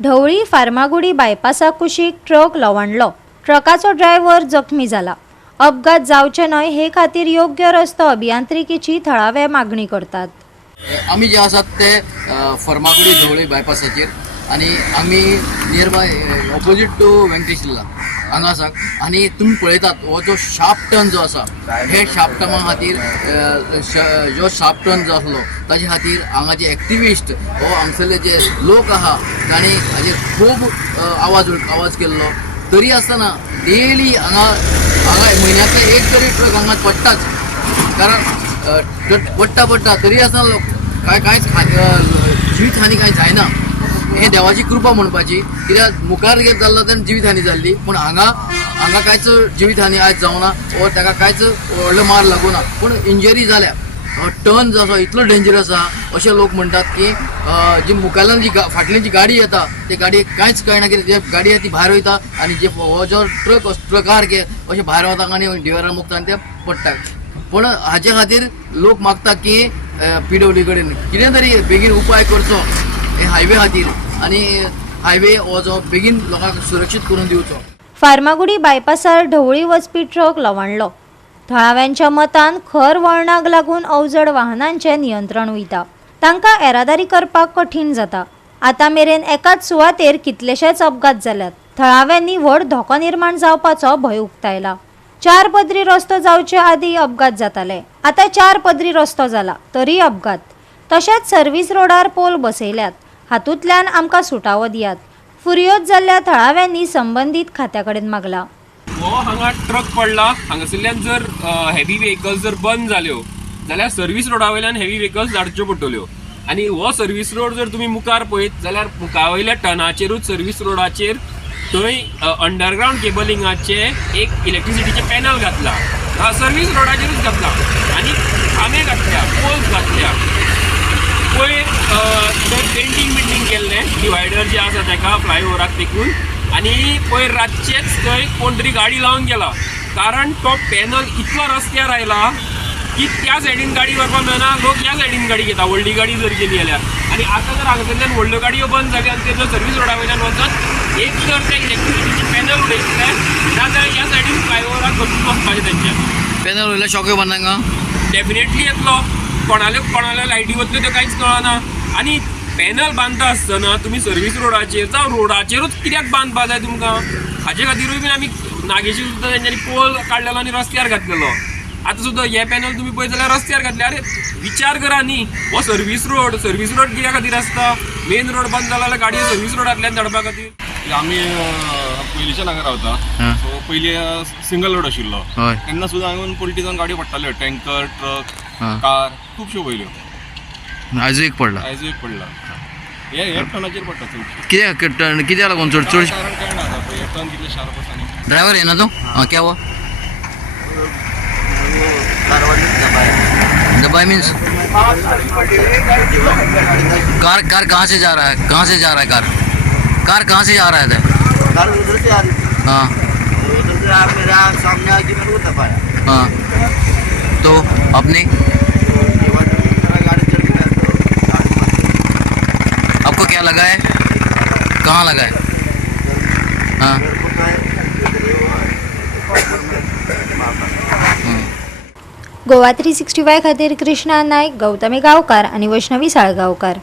ढवळी फार्मागुडी बायपासा कुशीक truck लवंडलो। ट्रकाचो driver जखमी जाला। अपघात जावचे न्हय हे खातीर योग्य रस्तो अभियांत्रिकीची थळावे मागणी करतात। आम्ही जे आसात ते फार्मागुडी ढवळी बायपासाचेर आणि आम्ही नियर बाय ऑपोजिट टू वेंकटेश्वरला हांगा आसात आणि तुम्ही पळयतात हो जो शार्प टर्न जो आसा हे शार्प टर्ना खातीर जो शार्प टर्न जो आसलो ताचे खातीर हांगाचे एक्टिविस्ट हो हांगसरले जे लोक आहा तांणी हाजेर खूब आवाज केल्लो तरी आसतना डेली हांगा म्हयन्यातले एक तरी ट्रक हांगा पडटाच कारण पडटा तरी आसतना कांयच जिवीत हानी कांय जायना। हे देवाची कृपा म्हणपाची कित्याक मुखार गेट जाल्लो तेन्ना जिवीत हानी जाल्ली पूण हांगा कांयच जिवीत हानी आयज जावना वा ताका कांयच व्हडलो मार लागूना पूण इंजरी जाल्या। टर्न जो आसा इतलो डेंजरस आसा अशे लोक म्हणटात की जी मुखारल्यान जी फाटल्यान जी गाडी येता ते गाडयेक कांयच कळना की जे गाडी येता ती भायर वयता आनी जे हो जो ट्रकार घे अशे भायर वता आनी ड्रायव्हराक मुक्ता आनी ते पडटात। पूण हाचे खातीर लोक मागता की PWD कडेन कितें तरी बेगीन उपाय करचो हे हायवे खातीर आनी हायवे हो जो बेगीन लोकांक सुरक्षीत करून दिवचो। फार्मागुडी बायपासार ढवळी वचपी ट्रक लवंडलो। थळाव्यांच्या मतान खर वळणाक लागून अवजड वाहनांचे नियंत्रण वयता, तांकां येरादारी करपाक कठीण जाता। आतां मेरेन एकाच सुवातेर कितलेशेच अपघात जाल्यात। थळाव्यांनी व्हड धोको निर्माण जावपाचो भंय उक्तायला। 4 पदरी रस्तो जावचे आदी अपघात जाताले, आतां 4 पदरी रस्तो जाला तरी अपघात। तशेंच सर्व्हिस रोडार पोल बसयल्यात, हातूंतल्यान आमकां सुटावो दियात। फुर्योज जाल्ल्या थळाव्यांनी संबंधीत खात्या कडेन मागला। हो हांगा ट्रक पडला, हांगासरल्यान जर हेवी व्हेकल्स जर बंद जाल्यो जाल्यार सर्व्हिस रोडा वयल्यान हेवी व्हेकल्स धाडच्यो पडटल्यो आनी हो सर्व्हिस रोड जर तुमी मुखार पळयत जाल्यार मुखा वयल्या टर्नाचेरूच सर्व्हिस रोडाचेर थंय अंडरग्रावंड केबलिंगाचे एक इलेक्ट्रिसिटीचे पॅनल घातला, सर्व्हिस रोडाचेरूच घातला आनी खांबे घातल्या, पोल्स घातल्या। पयर थंय पेंटींग केल्लें डिवायडर जे आसा ताका फ्लायओवराक तेकून आनी पयर रातचेच थंय कोण तरी गाडी लावन गेला कारण तो पॅनल इतलो रस्त्यार आयला की त्या सायडीन गाडी व्हरपाक मेळना, लोक ह्या सायडीन गाडी घेता व्हडली गाडी जर गेली जाल्यार। आनी आतां जर हांगासरल्यान व्हडल्यो गाडयो बंद जाल्यो आनी तेजो सर्व्हिस रोडा वयल्यान वचत एक तर ते इलेक्ट्रिसिटीचे पॅनल उडयतले नाजाल्यार ह्या सायडीन फ्लायओवराक वचून वचपाचें तेंचे पॅनल वयल्यान शॉक येवपाना हांगा डेफिनेटली येतलो। कोणाल्या लायटी वतल्यो त्यो कांयच कळना आनी पॅनल बांदता आसतना तुमी सर्व्हिस रोडाचेर जावं रोडाचेरूच कित्याक बांदपा जाय तुमकां? हाचे खातीरूय बीन आमी नागेशी सुद्दां तेंच्यांनी पोल काडलेलो आनी रस्त्यार घातलेलो। आतां सुद्दां हे पॅनल तुमी पळयत जाल्यार रस्त्यार घातले। अरे विचार करा न्ही, हो सर्व्हिस रोड कित्या खातीर आसता? मेन रोड बंद जाला जाल्यार गाडयो सर्व्हिस रोडांतल्यान धाडपा खातीर। आमी पयलींच्यान हांगा रावता, सो पयलीं सिंगल रोड आशिल्लो तेन्ना सुद्दां हांगा पॉलिटिकान गाडयो पडटाल्यो, टँकर, ट्रक, कार खुबश्यो पयल्यो। आयजूय एक पडला हे टर्नाचेर पडटा चडशे। कित्याक लागून चड कारण कळना आतां पळय टर्न कितले शार्प आसा न्ही। ड्रायव्हर येना तो क्या हुआ? दबाई मीन्स कार कहाँ से जा रहा है? कार कहाँ से जा रहा है? कार उधर से आ रही थी। हाँ उधर से आप मेरे सामने आके मेरे को दबाया। हाँ तो अपनी गाड़ी चल गया तो आपको क्या लगा है? कहाँ लगा है? हाँ गोवा 365 खातीर कृष्णा नायक, गौतमी गांवकार आनी वैष्णवी साळगांवकार।